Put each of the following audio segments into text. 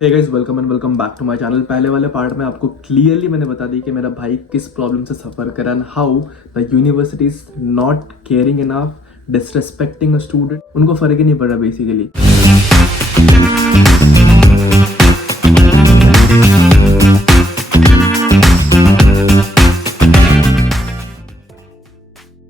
Hey guys, welcome and welcome back to my channel. पहले वाले part में आपको क्लियरली मैंने बता दी कि मेरा भाई किस प्रॉब्लम से सफ़र कर रहा है and how the university is not caring enough, disrespecting a student. उनको फ़र्क ही नहीं पड़ रहा बेसिकली।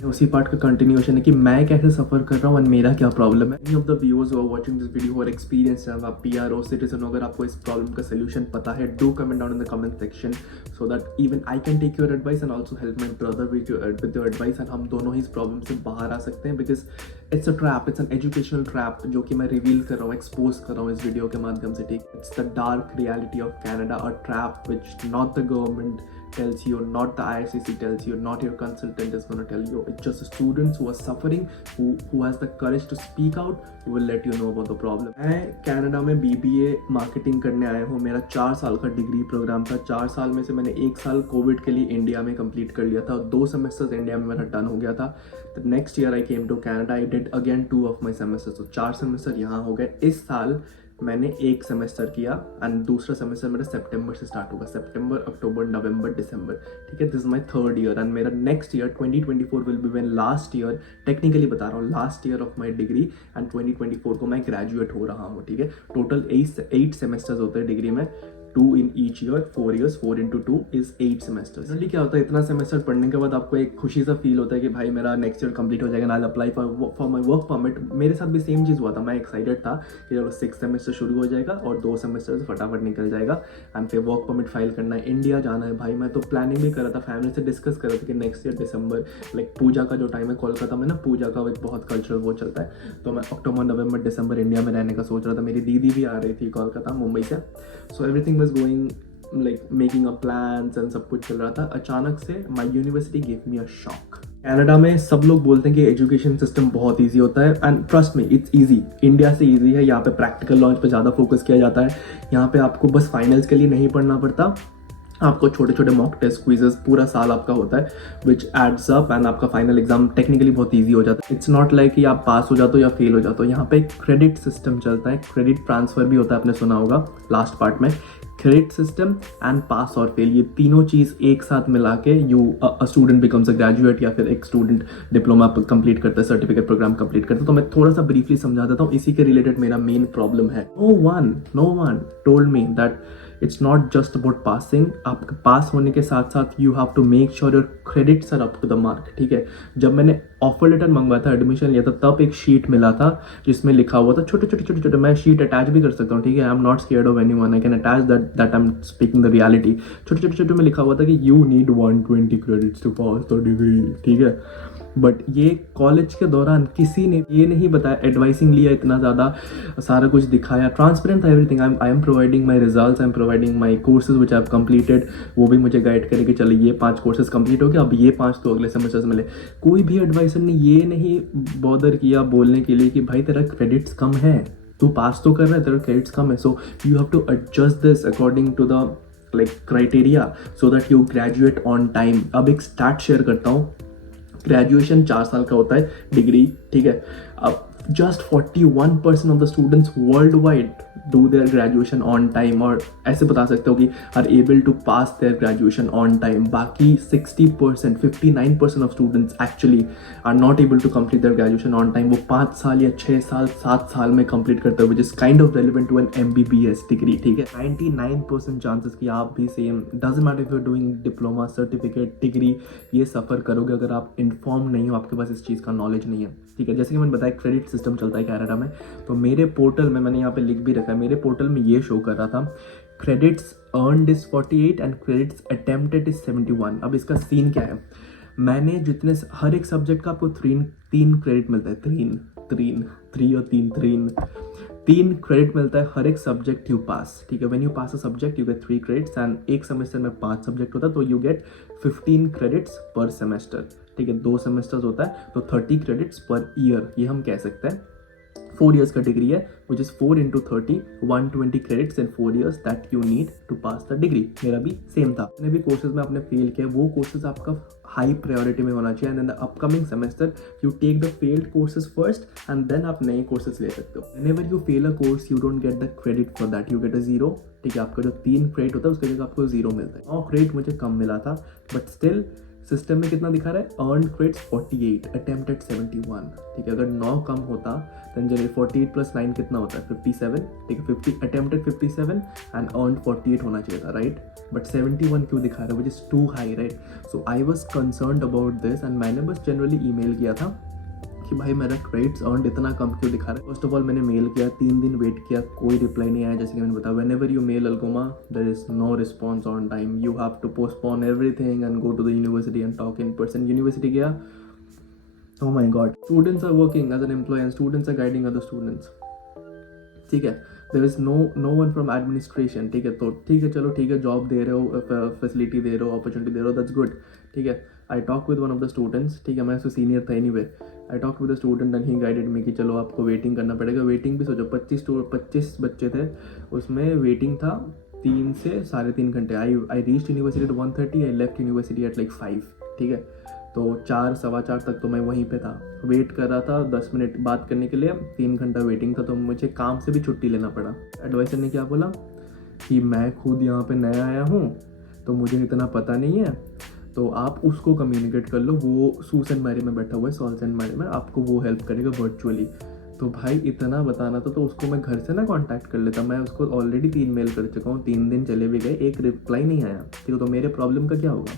उसी पार्ट का कंटिन्यूएशन है कि मैं कैसे सफर कर रहा हूँ और मेरा क्या प्रॉब्लम है। Any of the viewers who are watching this video और एक्सपीरियंस है, आप पीआरओ सिटीजन, अगर आपको इस प्रॉब्लम का सोल्यूशन पता है, do comment down in the comment section so that even I can take your advice and also help my brother with your advice and हम दोनों ही इस प्रॉब्लम से बाहर आ सकते हैं। Because it's a trap, it's an educational trap जो कि मैं रिवील कर रहा हूँ, एक्सपोज कर रहा हूँ इस वीडियो के माध्यम से। ठीक, it's the dark reality of Canada, a trap which not the government tells you, not the IRCC tells you, not your consultant is going to tell you. It's just students who are suffering, who has the courage to speak out, who will let you know about the problem. मैं Canada में BBA marketing करने आया हूँ। मेरा 4 साल का degree programme था। 4 साल में से मैंने 1 साल कोविड के लिए इंडिया में कंप्लीट कर लिया था। 2 सेमेस्टर्स इंडिया में मेरा डन हो गया था। The next year I came to Canada, I did again 2 of my semesters. तो 4 सेमेस्टर यहाँ हो गए। इस साल मैंने 1 सेमेस्टर किया एंड दूसरा सेमेस्टर मेरा सितंबर से स्टार्ट होगा। सितंबर, अक्टूबर, नवंबर, दिसंबर। ठीक है, this is my 3rd year and मेरा next year 2024 will be when last year, technically बता रहा हूँ, last year of my degree and 2024 को मैं ग्रेजुएट हो रहा हूँ। ठीक है, टोटल 8 सेमेस्टर्स होते हैं डिग्री में, 2 in each year, 4 years, 4 into 2 is 8 semesters। Generally क्या होता है, इतना सेमेस्टर पढ़ने के बाद आपको एक खुशी सा फील होता है कि भाई मेरा नेक्स्ट ईयर कंप्लीट हो जाएगा, I apply for my work permit. मेरे साथ भी सेम चीज़ हुआ था। मैं एक्साइटेड था कि चलो 6 सेमेस्टर शुरू हो जाएगा और 2 सेमेस्टर फटाफट निकल जाएगा एंड फिर वर्क परमिट फाइल करना है, इंडिया जाना है। भाई मैं तो प्लानिंग भी कर रहा था, फैमिली से डिस्कस कर रहा था कि नेक्स्ट ईयर दिसंबर, लाइक पूजा का जो टाइम है कोलकाता में ना, पूजा का एक बहुत कल्चरल वो चलता है, तो मैं अक्टूबर, नवंबर, दिसंबर इंडिया में रहने का सोच रहा था। मेरी दीदी भी आ रही थी कोलकाता, मुंबई से। So everything was going like making a plans and सब कुछ चल रहा था। अचानक से माई university give me a shock. Canada में सब लोग बोलते हैं कि एजुकेशन सिस्टम बहुत ईजी होता है and trust me, it's easy. India से ईजी है। यहाँ पे प्रैक्टिकल नॉलेज पे ज़्यादा फोकस किया जाता है। यहाँ पे आपको बस फाइनल्स के लिए नहीं पढ़ना पड़ता, आपको छोटे छोटे मॉक टेस्ट, क्विजेस पूरा साल आपका होता है विच एड्स अप एंड आपका फाइनल एग्जाम टेक्निकली बहुत इजी हो जाता है। इट्स नॉट लाइक कि आप पास हो जाते हो या फेल हो जाते हो। यहाँ पे क्रेडिट सिस्टम चलता है, क्रेडिट ट्रांसफर भी होता है, आपने सुना होगा लास्ट पार्ट में। क्रेडिट सिस्टम एंड पास और फेल, ये तीनों चीज़ एक साथ मिला के a student becomes a graduate या फिर एक स्टूडेंट डिप्लोमा कंप्लीट करता है, सर्टिफिकेट प्रोग्राम कंप्लीट करता है। तो मैं थोड़ा सा ब्रीफली समझा देता हूँ, इसी के रिलेटेड मेरा मेन प्रॉब्लम है। No one told me that it's not just about passing. आपके पास होने के साथ साथ you have to make sure your credits are up to the mark. ठीक है, जब मैंने ऑफर लेटर मंगवाया था, एडमिशन लिया था, तब एक शीट मिला था जिसमें लिखा हुआ था, छोटे, मैं शीट अटैच भी कर सकता हूँ। ठीक है, I am not scared of anyone, I can attach that I am speaking the reality. छोटे में लिखा हुआ था कि you need 120 credits to pass the degree. ठीक है, बट ये कॉलेज के दौरान किसी ने ये नहीं बताया, एडवाइसिंग लिया इतना ज़्यादा, सारा कुछ दिखाया, ट्रांसपेरेंट था everything. I am providing my results, I am providing my courses which I have completed. वो भी मुझे गाइड करे कि चलो ये 5 कोर्सेज कंप्लीट हो गया, अब ये 5 तो अगले सेमेस्टर्स मिले। कोई भी एडवाइसर ने ये नहीं बॉदर किया बोलने के लिए कि भाई तेरा क्रेडिट्स कम है, तू पास तो कर रहा है, तेरा क्रेडिट्स कम है, so you have to adjust this according to the like criteria so that you graduate on time. अब एक स्टैट शेयर करता हूँ। ग्रेजुएशन 4 साल का होता है, डिग्री। ठीक है, अब just 41% of the students world wide do their graduation on time, और ऐसे बता सकते हो कि are able to pass their graduation on time. बाकी 60%, 59% of students actually are not able to complete their graduation on time. वो 5 साल या 6 साल, 7 साल में कंप्लीट करते हैं, which is kind of relevant to an MBBS degree. ठीक है, 99% चांसेस कि आप भी same, doesn't matter if you are doing diploma, certificate, degree, ये सफ़र करोगे अगर आप इन्फॉर्म नहीं हो, आपके पास इस चीज़ का नॉलेज नहीं है। ठीक है, जैसे कि मैंने बताया क्रेडिट सिस्टम चलता है कनाडा में, तो मेरे पोर्टल में, मैंने यहाँ पे लिख भी रखा है, मेरे पोर्टल में ये शो कर रहा था credits earned is 48 and credits attempted is 71। अब इसका सीन क्या है, मैंने जितने हर एक सब्जेक्ट का आपको 3 क्रेडिट मिलता है, 3 क्रेडिट मिलता है हर एक सब्जेक्ट यू पास। ठीक है, when you pass a subject you get 3 credits and एक सेमेस्टर में 5 सब्जेक्ट होता है, तो यू गेट 15 क्रेडिट्स पर सेमेस्टर। ठीक है, 2 सेमेस्टर्स होता है तो 30 क्रेडिट्स पर ईयर, ये हम कह सकते हैं। 4 years का डिग्री है, which is 4 into 30, 120 credits in 4 years that you need to pass the degree. मेरा भी सेम था। मैंने भी कोर्सेज में आपने फेल किया, वो कोर्सेज आपका हाई प्रायोरिटी में होना चाहिए, and in the upcoming semester you take the failed courses first and then आप नए कोर्सेज ले सकते हो। Whenever you fail a course you don't get the credit for that, you get a 0। ठीक है, आपका जो 3 क्रेडिट होता है उसके जगह आपको 0 मिलता है। 9 क्रेडिट मुझे कम मिला था, बट स्टिल सिस्टम में कितना दिखा रहा है, अर्न क्रेडिट्स 48, अटेम्प्टेड 71। ठीक है, अगर 9 कम होता देन जनरली 48 प्लस 9 कितना होता है, 57। ठीक है, 50 अटेम्प्टेड 57 एंड अर्न 48 होना चाहिए था, राइट? बट 71 क्यों दिखा रहा है, which is too high, right? So I was concerned about this and मैंने बस जनरली ईमेल किया था कि भाई मेरा क्रेडिट्स अर्न इतना कम क्यों दिखा रहा है। फर्स्ट ऑफ ऑल मैंने मेल किया, 3 दिन वेट किया, कोई रिप्लाई नहीं आया। जैसे कि मैंने बताया, whenever you mail Algoma there is no response on time, you have to postpone everything and go to the university and talk in person. University गया, oh my god, students are working as an employee and students are guiding other students। ठीक है, there is no one from administration. ठीक है, तो ठीक है, चलो ठीक है, जॉब दे रहे हो, फैसिलिटी दे रहे हो, अपॉर्चुनिटी दे रहे हो, दैट्स गुड। ठीक है, I talk with one of the students. ठीक है, मैं उससे सीनियर था anyway. I talk with the student and he guided मी कि चलो आपको वेटिंग करना पड़ेगा। वेटिंग भी सोचो, 25 बच्चे थे, उसमें वेटिंग था 3 से 3.5 घंटे। I reached university at 1:30, I left university at like 5। ठीक है, तो 4 सवा 4 तक तो मैं वहीं पे था, वेट कर रहा था 10 मिनट बात करने के लिए, 3 घंटा वेटिंग था, तो मुझे काम से भी छुट्टी लेना पड़ा। एडवाइजर ने क्या बोला कि मैं खुद यहाँ पे नया आया हूँ तो मुझे इतना पता नहीं है, तो आप उसको कम्युनिकेट कर लो, वो सूस एंड मैरी में बैठा हुआ है, सॉल्स एंड मैरी में, आपको वो हेल्प करेगा वर्चुअली। तो भाई इतना बताना था तो उसको मैं घर से ना कांटेक्ट कर लेता। मैं उसको ऑलरेडी 3 मेल कर चुका हूँ, 3 दिन चले भी गए, एक रिप्लाई नहीं आया। ठीक है, तो मेरे प्रॉब्लम का क्या होगा,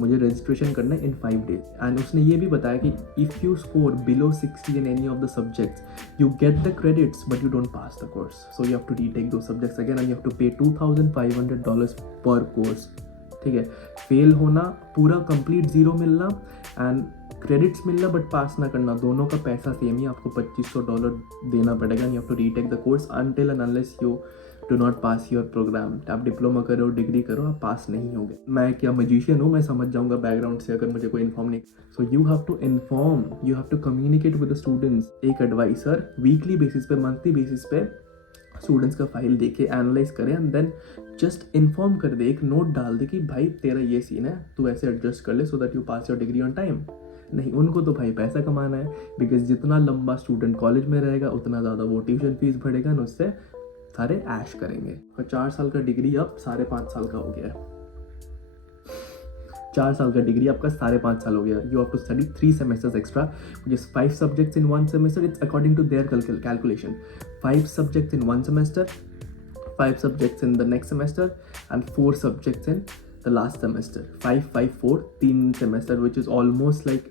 मुझे रजिस्ट्रेशन करना है इन 5 डेज। एंड उसने ये भी बताया कि if you score below 60 in any of the subjects you get the credits but you don't pass the course, so you have to retake दो subjects again and you have to pay $2,500 पर course. ठीक है, fail होना, पूरा complete 0 मिलना and credits मिलना but पास ना करना, दोनों का पैसा सेम ही, आपको $2,500 देना पड़ेगा। You have to retake the course until and unless you do not pass your program. आप डिप्लोमा करो, डिग्री करो, आप पास नहीं होंगे। मैं क्या मजिशियन हूँ, मैं समझ जाऊँगा बैकग्राउंड से अगर मुझे कोई इन्फॉर्म नहीं। So you have to inform, you have to communicate with the students. एक एडवाइसर वीकली बेसिस पे, मंथली बेसिस पे स्टूडेंट्स का फाइल देखे, एनालाइज करें एंड देन जस्ट इन्फॉर्म कर दे, एक नोट डाल दे कि भाई तेरा ये सीन है, तू ऐसे एडजस्ट कर ले सो that you pass your degree on time. नहीं, उनको तो भाई पैसा कमाना है, बिकॉज जितना लंबा स्टूडेंट कॉलेज में रहेगा उतना ज़्यादा वो ट्यूशन फीस भरेगा ना, उससे सारे ऐश करेंगे। 4 साल का डिग्री अब 5.5 साल का हो गया है। 4 साल का डिग्री आपका 5.5 साल हो गया। You have to study 3 semesters extra, which is 5 subjects in 1 semester. It's according to their calculation. 5 subjects in 1 semester, 5 subjects in the next semester, and 4 subjects in the last semester. 5, 5, 4, 3 semester, which is almost like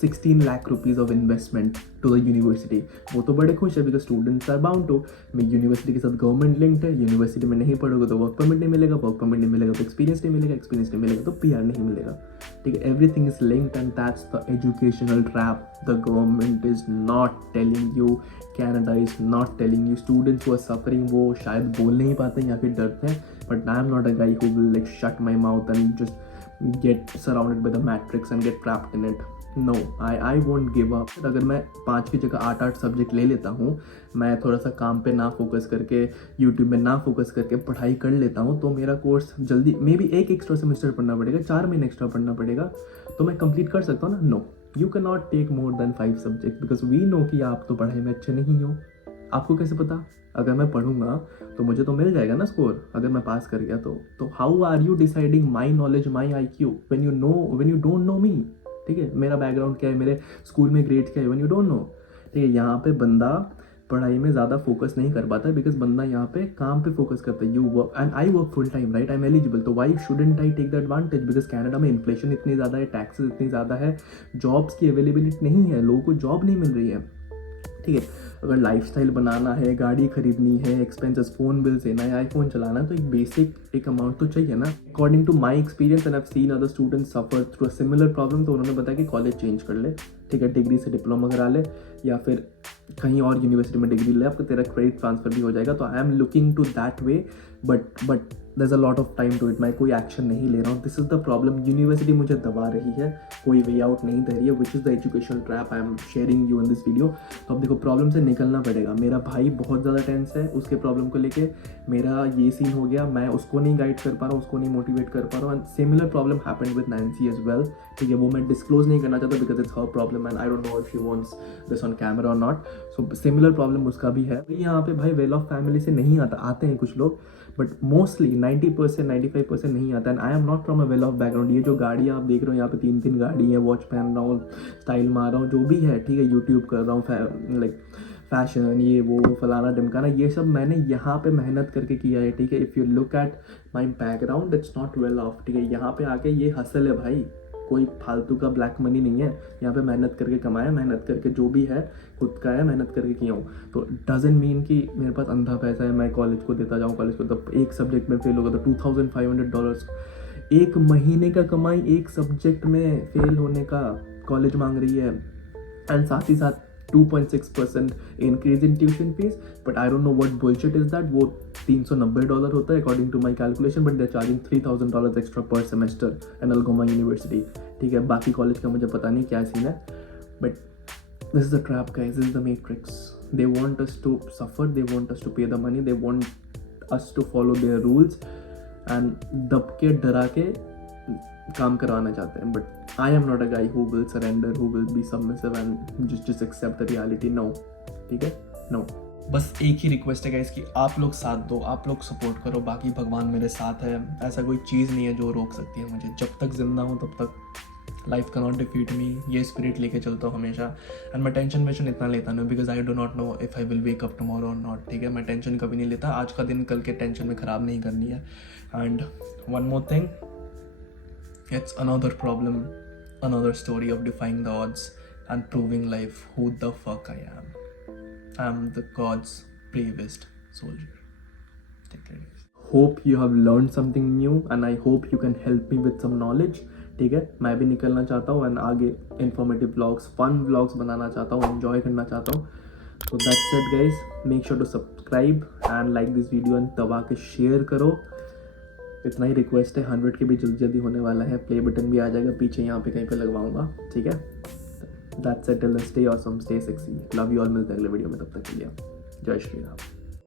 16 lakh rupees of investment to the university. वो तो बड़े खुश है because students are bound to। मैं university के साथ government linked है, university में नहीं पढ़ोगे तो वर्क परमिट नहीं मिलेगा, वर्क परमिट नहीं मिलेगा तो एक्सपीरियंस नहीं मिलेगा, एक्सपीरियंस नहीं मिलेगा तो PR नहीं मिलेगा। ठीक है, everything is linked and that's the educational trap the government is not telling you, Canada is not telling you. Students वो सफरिंग, वो शायद बोल नहीं पाते या फिर डरते हैं, but I am not a guy who will like shut my mouth and just get surrounded by the matrix and get trapped in it. No, I won't give up. अगर मैं 5 की जगह 8 सब्जेक्ट ले लेता हूँ, मैं थोड़ा सा काम पे ना फोकस करके, यूट्यूब में ना फोकस करके पढ़ाई कर लेता हूँ, तो मेरा कोर्स जल्दी, मे बी 1 एक्स्ट्रा सेमेस्टर पढ़ना पड़ेगा, 4 महीने एक्स्ट्रा पढ़ना पड़ेगा, तो मैं कंप्लीट कर सकता हूँ ना। No, you can not take more than 5 subject because we know कि आप तो पढ़ाई में अच्छे नहीं हो। आपको कैसे पता? अगर मैं पढ़ूंगा तो मुझे तो मिल जाएगा ना स्कोर, अगर मैं पास कर गया तो how are you deciding my knowledge, my IQ when you don't know me. ठीक है, मेरा बैकग्राउंड क्या है, मेरे स्कूल में ग्रेड्स क्या है, व्हेन यू डोंट नो। ठीक है, यहाँ पे बंदा पढ़ाई में ज़्यादा फोकस नहीं कर पाता बिकॉज बंदा यहाँ पे काम पे फोकस करता है। You work and I work full time, right? I am eligible, तो why shouldn't I take the advantage? Because Canada में इन्फ्लेशन इतनी ज़्यादा है, टैक्सेस इतनी ज़्यादा है, जॉब्स की अवेलेबिलिटी नहीं है, लोगों को जॉब नहीं मिल रही है। ठीक है, अगर लाइफस्टाइल बनाना है, गाड़ी खरीदनी है, एक्सपेंसेस, फ़ोन बिल देना है, आईफोन चलाना है, तो एक बेसिक एक अमाउंट तो चाहिए ना। According to my experience and I have seen other students suffer through a similar problem, तो उन्होंने बताया कि कॉलेज चेंज कर ले। ठीक है, डिग्री से डिप्लोमा करा ले, या फिर कहीं और यूनिवर्सिटी में डिग्री ले, आपको तेरा क्रेडिट ट्रांसफर भी हो जाएगा। तो I am looking to that way, but there is a lot of time to it. मैं कोई एक्शन नहीं ले रहा हूँ, this is the problem. University मुझे दबा रही है, कोई वे आउट नहीं दे रही है, which is the educational trap I am sharing you in this video. तो अब देखो, प्रॉब्लम से निकलना पड़ेगा। मेरा भाई बहुत ज़्यादा टेंस है उसके प्रॉब्लम को लेके, मेरा ये सीन हो गया, मैं उसको नहीं गाइड कर पा रहा हूँ, उसको नहीं मोटिवेट कर पा रहा हूँ। And similar problem happened with Nancy as well, ठीक है। वो मैं डिस्क्लोज नहीं करना चाहता because it's her problem and I don't know if she wants this on camera और नॉट। सो सिमिलर प्रॉब्लम उसका भी है। यहाँ पे भाई वेल ऑफ फैमिली से नहीं आते हैं कुछ लोग, बट मोस्टली 90% 95% नहीं आता। And I am not from a well of background. ये जो गाड़ियाँ आप देख रहे हो, यहाँ पे 3 गाड़ी है, वॉच पहन रहा हूँ, स्टाइल मार रहा हूँ, जो भी है, ठीक है, यूट्यूब कर रहा हूँ, लाइक फैशन, ये वो फलाना ढिमकाना, ये सब मैंने यहाँ पे मेहनत करके किया है, ठीक है। If you look at my background, it's not well of, ठीक है। यहाँ पे आके ये हसल है भाई, कोई फालतू का ब्लैक मनी नहीं है। यहाँ पे मेहनत करके कमाया, मेहनत करके जो भी है खुद का है, मेहनत करके किया हूँ। तो डजंट मीन कि मेरे पास अंधा पैसा है, मैं कॉलेज को देता जाऊँ, कॉलेज को। तब एक सब्जेक्ट में फेल होगा तो $2,500 एक महीने का कमाई एक सब्जेक्ट में फेल होने का कॉलेज मांग रही है। एंड साथ ही साथ 2.6% increase in tuition fees, but I don't know what bullshit is that. वो $390 होता है according to my calculation, but they are charging $3,000 extra per semester in Algoma university, ठीक है। बाकी कॉलेज का मुझे पता नहीं क्या सीन है, but this is the trap guys, this is the matrix. They want us to suffer, they want us to pay the money, they want us to follow their rules and दब के डरा के काम करवाना चाहते हैं। But I am not a guy who will surrender, who will be submissive and just accept the reality. No, ठीक है, नो। बस एक ही रिक्वेस्ट है गाइस कि आप लोग साथ दो, आप लोग सपोर्ट करो, बाकी भगवान मेरे साथ है। ऐसा कोई चीज़ नहीं है जो रोक सकती है मुझे। जब तक जिंदा हूँ तब तक लाइफ का नॉट डिफीट मी, ये स्पिरिट लेके चलता हूँ हमेशा। एंड मैं टेंशन वेंशन इतना लेता नहीं, because I do not know if I will wake up tomorrow और नॉट, ठीक है। मैं टेंशन कभी नहीं लेता, आज का दिन कल के टेंशन में ख़राब नहीं करनी है। And one more thing, it's another problem, another story of defying the odds and proving life who the fuck I am. I'm the God's bravest soldier. Take care guys. Hope you have learned something new and I hope you can help me with some knowledge. ठीक है, मैं भी निकलना चाहता हूँ and आगे informative vlogs, fun vlogs बनाना चाहता हूँ, enjoy करना चाहता हूँ। So that's it guys. Make sure to subscribe and like this video and दबा के share करो। इतना ही रिक्वेस्ट है। 100 के भी जल्दी जल्दी होने वाला है, प्ले बटन भी आ जाएगा पीछे, यहाँ पे कहीं पे लगवाऊंगा, ठीक है। That's it, till then stay awesome, stay sexy, love you all. मिलते हैं अगले वीडियो में, तब तक के लिए जय श्री राम।